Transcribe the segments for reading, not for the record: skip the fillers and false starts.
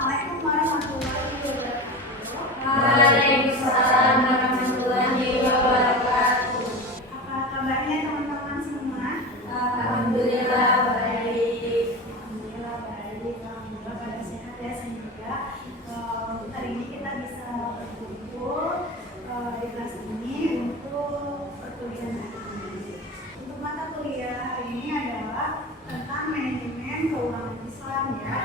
Assalamualaikum warahmatullahi wabarakatuh. Waalaikumsalam warahmatullahi wabarakatuh. Apa kabarnya teman-teman semua? Alhamdulillah baik. Alhamdulillah baik. Alhamdulillah pada sehat ya, semoga hari ini kita bisa berkumpul di kelas ini untuk perkuliahan hari ini. Untuk mata kuliah hari ini adalah tentang manajemen keuangan Islam ya.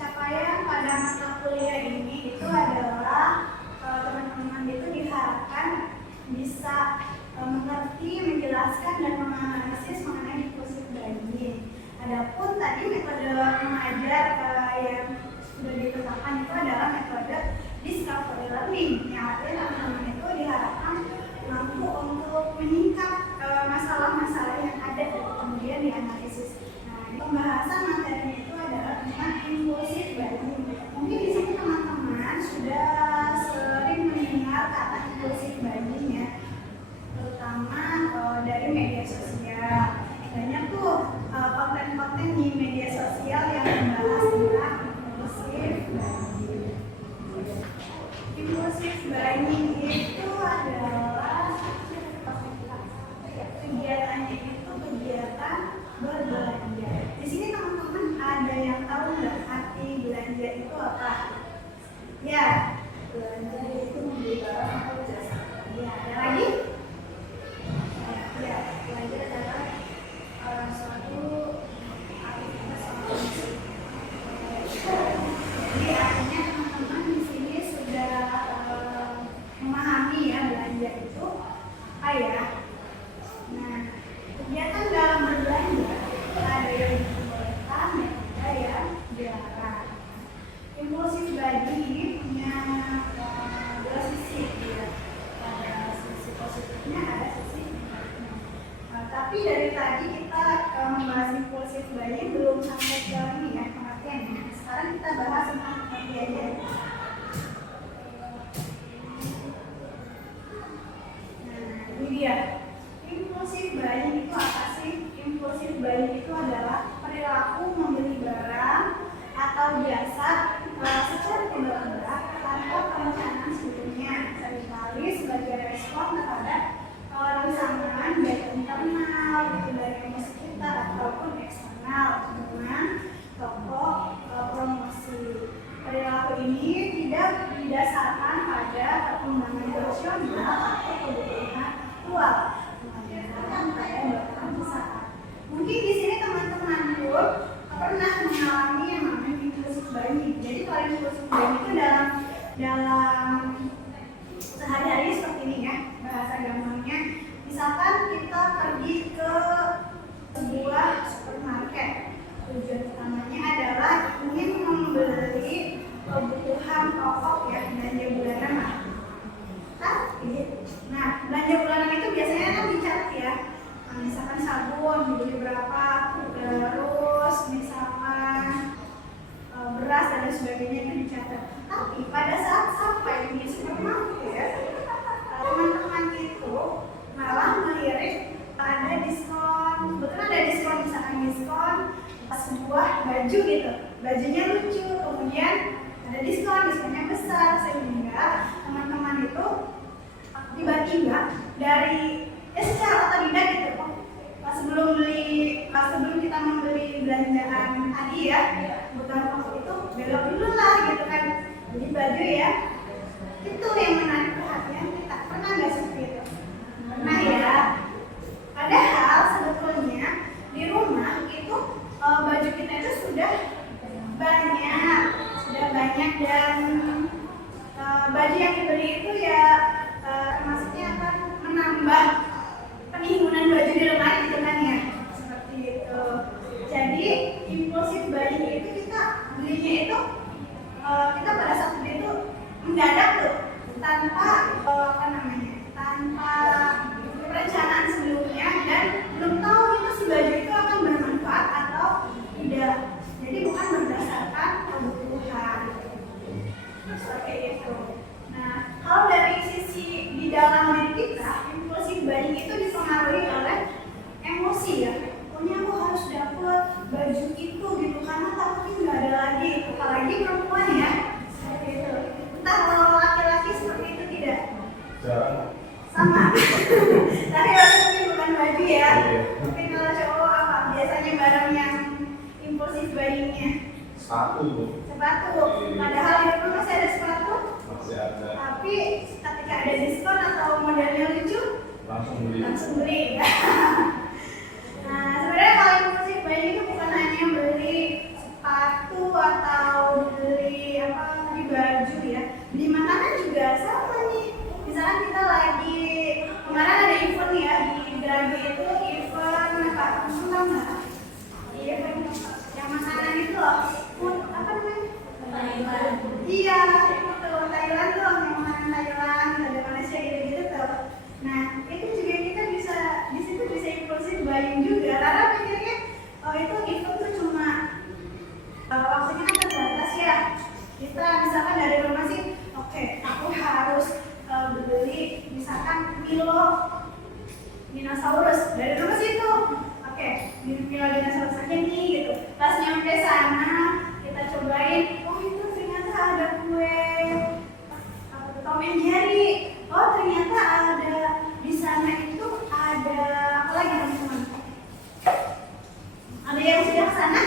Capaian pada mata kuliah ini itu adalah teman-teman itu diharapkan bisa mengerti, menjelaskan dan menganalisis mengenai inklusif learning. Adapun tadi metode mengajar yang sudah ditetapkan itu adalah metode discovery learning, yang artinya teman-teman itu diharapkan mampu untuk menyingkap masalah-masalah yang ada dan kemudian dianalisis. Nah, pembahasan materinya itu adalah tentang inklusif learning. Mungkin di sini teman-teman sudah sering mendengar kata inklusif learning ya, terutama dari media sosial. Banyak tuh konten-konten di media sosial yang membahas tentang inklusif learning. Inklusif learning itu adalah kegiatannya itu kegiatan berbelanja. Di sini teman-teman ada yang tahu nggak arti belanja itu apa? Ya, belanja itu membeli barang atau jasa. Ya, ada lagi? Ya, belanja adalah suatu aktivitas konsumsi. Jadi artinya teman-teman di sini sudah memahami ya belanja itu apa ya. Nah, kegiatan dalam berbelanja itu ada yang diperbolehkan dan ada yang dilarang. Inklusif buying ini punya dua sisi ya. Ada sisi positifnya, ada sisi negatifnya. Tapi dari tadi kita membahas inklusif buying belum sampai ke ini ya pengertiannya. Sekarang kita bahas tentang pengertiannya. Nah, ini dia. Inklusif buying itu apa sih? Inklusif buying itu adalah perilaku membeli barang atau jasa secara tiba-tiba tanpa perencanaan sebelumnya, seringkali sebagai respon terhadap rangsangan baik internal dari emosi kita ataupun eksternal dengan toko promosi. Perilaku ini tidak didasarkan pada perkembangan emosional atau kebutuhan aktual. Mungkin di sini teman-teman pun pernah mengalami yang namanya inklusif buying. Jadi kalau inklusif buying itu dalam sehari-hari seperti ini ya, bahasa gampangnya. Misalkan kita pergi ke sebuah supermarket, tujuan utamanya adalah ingin membeli kebutuhan pokok ya, belanja bulanan lah. Nah, belanja bulanan itu biasanya kan dicatat ya. Misalkan sabun dibeli berapa, terus misalkan beras dan lain sebagainya itu dicatat. Tapi pada saat sampai di supermarket, teman-teman itu malah melirik ada diskon. Betul ada diskon, misalkan diskon sebuah baju gitu, bajunya lucu, kemudian ada diskonnya besar, sehingga teman-teman itu tiba-tiba dari secara otodidak gitu, sebelum kita membeli belanjaan tadi ya, kebutuhan pokok itu belok dulu lah gitu kan, beli baju ya. Itu yang menarik perhatian kita. Pernah nggak seperti itu? Pernah ya. Padahal sebetulnya di rumah itu baju kita itu sudah banyak dan baju yang dibeli itu ya maksudnya akan menambah penimbunan baju di lemari gitu kan ya, seperti itu. Jadi impulsif buying itu kita belinya itu kita pada saat beli itu mendadak tuh tanpa baju itu gitu karena takutnya nggak ada lagi, apalagi perempuan ya seperti itu. Entah kalau laki-laki seperti itu tidak? Jarang. Sama. Tapi waktu mungkin bukan baju ya. Mungkin kalau cowok apa biasanya barang yang impulsif buyingnya? Sepatu. Padahal di rumah masih ada sepatu. Masih ada. Tapi ketika ada diskon atau modelnya lucu, langsung beli. Nah, sebenarnya kalau impulsif buying itu bukan hanya beli sepatu atau beli tadi baju ya. Beli makanan juga sama nih. Misalkan kita lagi kemarin ada event ya di Grabi itu event nggak? Event yang makanan itu loh. Food apa namanya? Thailand. Iya, itu Thailand tuh, yang makanan Thailand, ada Malaysia gitu-gitu tuh. Nah, itu juga kita bisa di situ bisa impulsif buying juga, karena pikirnya itu tuh cuma waktunya kan terbatas ya. Kita misalkan dari rumah sih, oke, aku harus beli misalkan Minosaurus dari rumah situ. Oke, Milo dinosaurus aja nih gitu. Pas nyampe sana kita cobain, oh itu ternyata ada kue Tom and Jerry. Oh ternyata ada di sana itu ada apa lagi teman-teman? Ada yang sudah ke sana?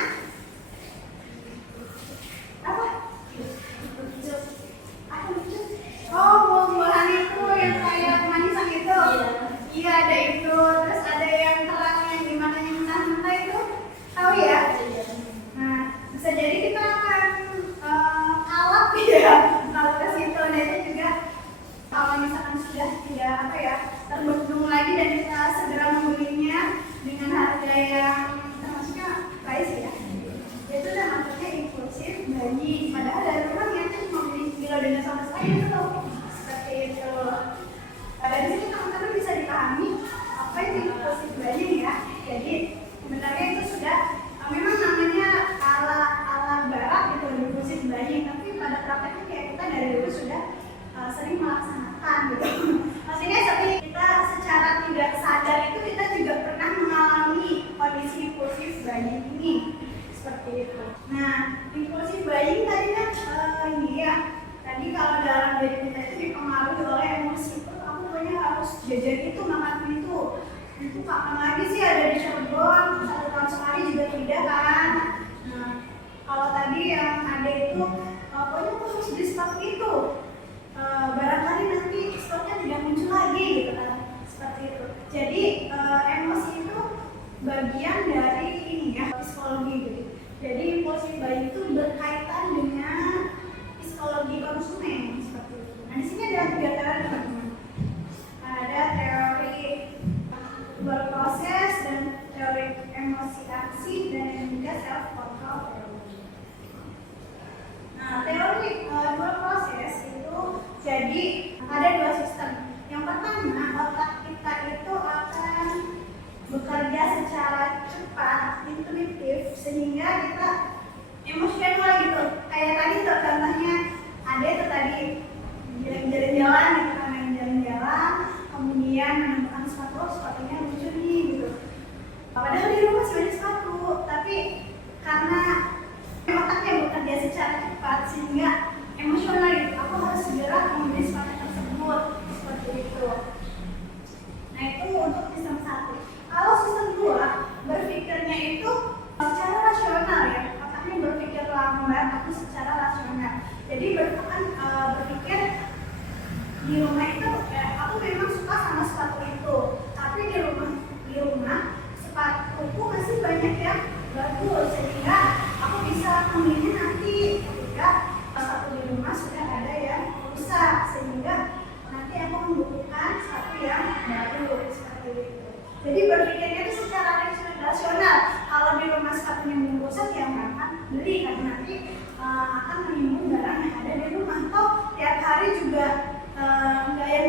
Apa? Oh buah-buahan itu yang kayak manisan itu. Iya ada itu. Terus ada yang terang yang dimana yang mentah-mentah itu. Tahu ya? Nah bisa jadi kita akan kalap ya kalau ke situ. Nah itu juga kalau misalkan sudah tidak terbendung lagi dan kita segera membelinya dengan harga yang termasuknya price ya. Itu udah maksudnya impulsif buying. Padahal dari rumah niatnya cuma beli Milo dinosaurus aja tuh. Seperti itu. Dari sini teman-teman bisa dipahami apa itu impulsif buying ya. Jadi sebenarnya itu sudah memang namanya ala barat itu impulsif buying, tapi pada prakteknya kayak kita dari dulu sudah sering melaksanakan gitu. Maksudnya seperti kita secara tidak sadar itu kita juga pernah mengalami kondisi impulsif buying ini seperti itu. Nah, impulsif buying tadi kan ini ya. Tadi kalau dalam diri kita itu dipengaruhi oleh emosi itu, aku pokoknya harus jajan itu, makan itu kapan lagi sih ada di Cirebon, 1 tahun sekali juga tidak kan. Nah, kalau tadi yang ada itu, pokoknya aku harus beli sepatu itu. Barangkali nanti stoknya tidak muncul lagi gitu kan, seperti itu. Jadi emosi itu bagian dari ini ya, psikologi gitu. Jadi impulsif buying itu berkaitan dengan psikologi konsumen seperti itu. Nah di sini ada 3 teori teman-teman. Ada teori berproses dan teori emosi aksi dan juga self control teori. Nah teori berproses itu jadi ada 2 sistem. Yang pertama, otak kita itu akan bekerja secara cepat, intuitif, sehingga kita emosional gitu. Kayak tadi tuh contohnya, ada itu tadi jalan-jalan gitu kan, jalan-jalan, kemudian menemukan sepatunya lucu nih gitu. Padahal di rumah masih banyak sepatu, tapi karena otaknya bekerja secara cepat sehingga emosional gitu, aku harus segera membeli sepatu tersebut seperti itu. Nah itu untuk sistem 1. Kalau sistem 2, berpikirnya itu secara rasional ya, otaknya berpikir lambat tapi secara rasional. Jadi berpikir di rumah itu aku memang suka sama sepatu itu, tapi di rumah sepatuku masih banyak yang bagus sehingga aku bisa memilih nanti ketika sepatu di rumah sudah ada yang rusak, sehingga nanti aku membutuhkan sepatu yang baru seperti itu. Jadi berpikirnya itu secara rasional. Kalau di rumah sepatunya belum rusak ya nggak akan beli karena nanti akan menimbun barang yang ada di rumah. Toh tiap hari juga nggak yang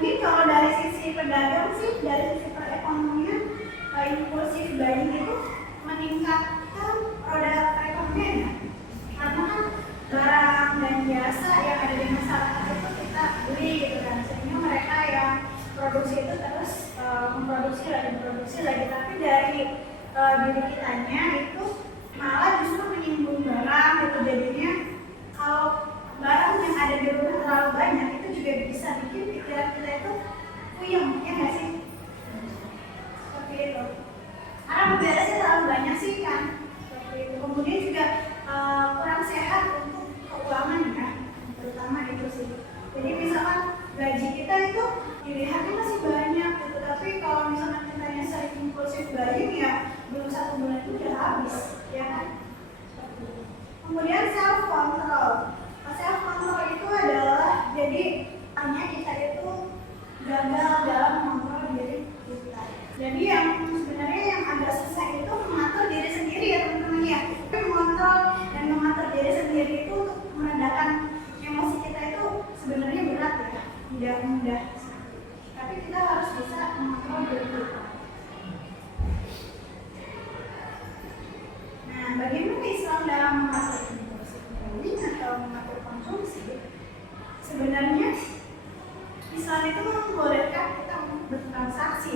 mungkin kalau dari sisi pedagang sih, dari sisi perekonomian, impulsif buying itu meningkatkan roda perekonomian ya. Karena kan barang dan jasa yang ada di masyarakat itu kita beli gitu kan, sehingga mereka yang produksi itu terus memproduksi lagi, tapi dari diri kitanya itu malah justru menimbun barang gitu. Jadinya kalau barang yang ada di rumah terlalu banyak itu juga bisa bikin pikiran kita itu puyeng, ya nggak sih? Seperti itu. Karena beberesnya terlalu banyak sih kan. Seperti itu. Kemudian juga kurang sehat untuk keuangan ya, terutama itu sih. Jadi misalkan gaji kita itu pilihannya masih banyak gitu, tapi kalau misalkan kitanya sering impulsif buying ya belum 1 bulan itu udah habis, ya kan? Kemudian self control. Self control itu adalah jadi hanya kita itu gagal dalam mengontrol diri kita. Jadi yang sebenarnya yang agak susah itu mengatur diri sendiri ya teman-teman ya. Mengontrol dan mengatur diri sendiri itu untuk meredakan emosi kita itu sebenarnya berat ya, tidak mudah. Tapi kita harus bisa mengontrol diri kita. Nah, bagaimana Islam dalam mengatur emosi atau mengatur konsumsi? Sebenarnya Islam itu membolehkan kita bertransaksi,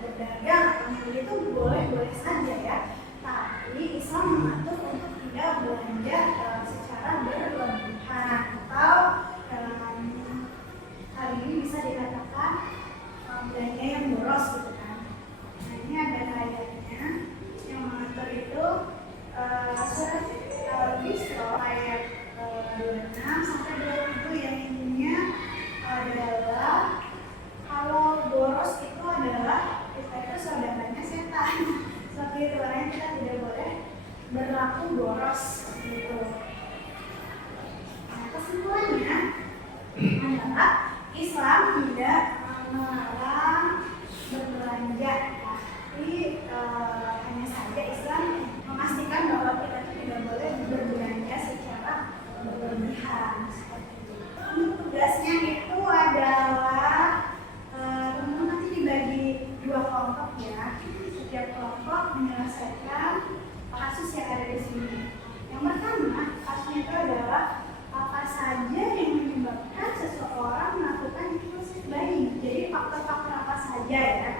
berdagang atau membeli itu boleh-boleh saja ya. Tapi Islam mengatur untuk tidak belanja secara berlebihan atau dalam hal ini bisa dikatakan belanja yang boros gitu kan. Nah, ini ada ayatnya yang mengatur itu surat Al-Isra ayat 26 sampai 27 yang intinya adalah kalau boros itu adalah kita itu saudaranya setan. Seperti itu, makanya kita tidak boleh berlaku boros gitu. Nah, kesimpulannya adalah Islam tidak melarang berbelanja, tapi hanya saja Islam memastikan bahwa kita itu tidak boleh berbelanja secara berlebihan. Untuk tugasnya itu adalah teman-teman nanti dibagi 2 kelompok ya. Setiap kelompok menyelesaikan kasus yang ada di sini. Yang pertama, kasusnya itu adalah apa saja yang menyebabkan seseorang melakukan impulsif buying. Jadi faktor-faktor apa saja ya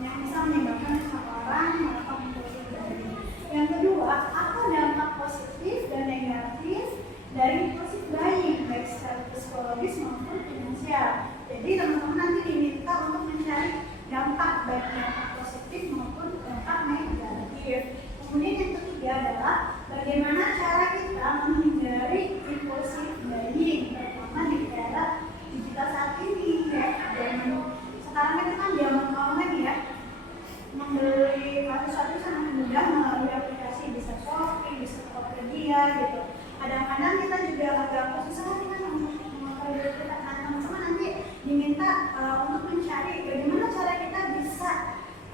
yang bisa menyebabkan seseorang melakukan impulsif buying. Yang kedua, apa dampak positif dan negatif dari impulsif buying, baik secara psikologis maupun finansial. Jadi teman-teman nanti diminta untuk mencari dampak, baik dampak positif maupun dampak negatif. Kemudian yang ketiga adalah bagaimana cara kita menghindari impulsif buying, terutama di era digital saat ini ya. Sekarang itu kan zaman online ya, membeli sesuatu sangat mudah melalui aplikasi, bisa Shopee, bisa Tokopedia gitu. Kadang-kadang kita juga agak kesusahan kan mengatur diri kita. Nah, teman-teman nanti diminta untuk mencari bagaimana cara kita bisa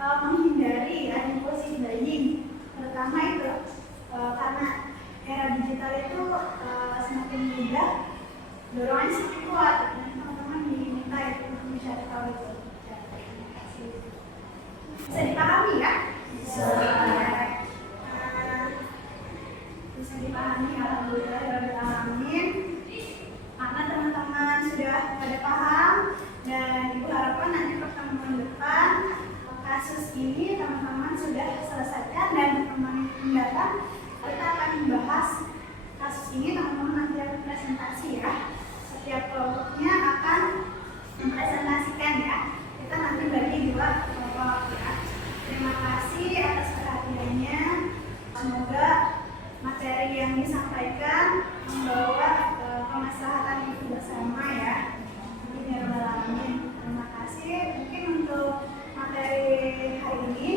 menghindari ya impulsif buying, terutama itu karena era digital itu semakin mudah, dorongannya semakin kuat. Dan teman-teman diminta itu untuk mencari tahu itu. Bisa dipahami ya? Bisa. Bisa dipahami, alhamdulillah rabbil alamin. Karena teman-teman sudah pada paham, dan Ibu harapkan nanti pertemuan depan kasus ini teman-teman sudah selesaikan, dan pertemuan mendatang kita akan membahas kasus ini. Teman-teman nanti akan presentasi ya. Setiap kelompoknya akan mempresentasikan ya. Kita nanti bagi 2 kelompok ya. Terima kasih atas perhatiannya. Semoga materi yang disampaikan membawa kemaslahatan itu bersama ya. Terima kasih. Mungkin untuk materi hari ini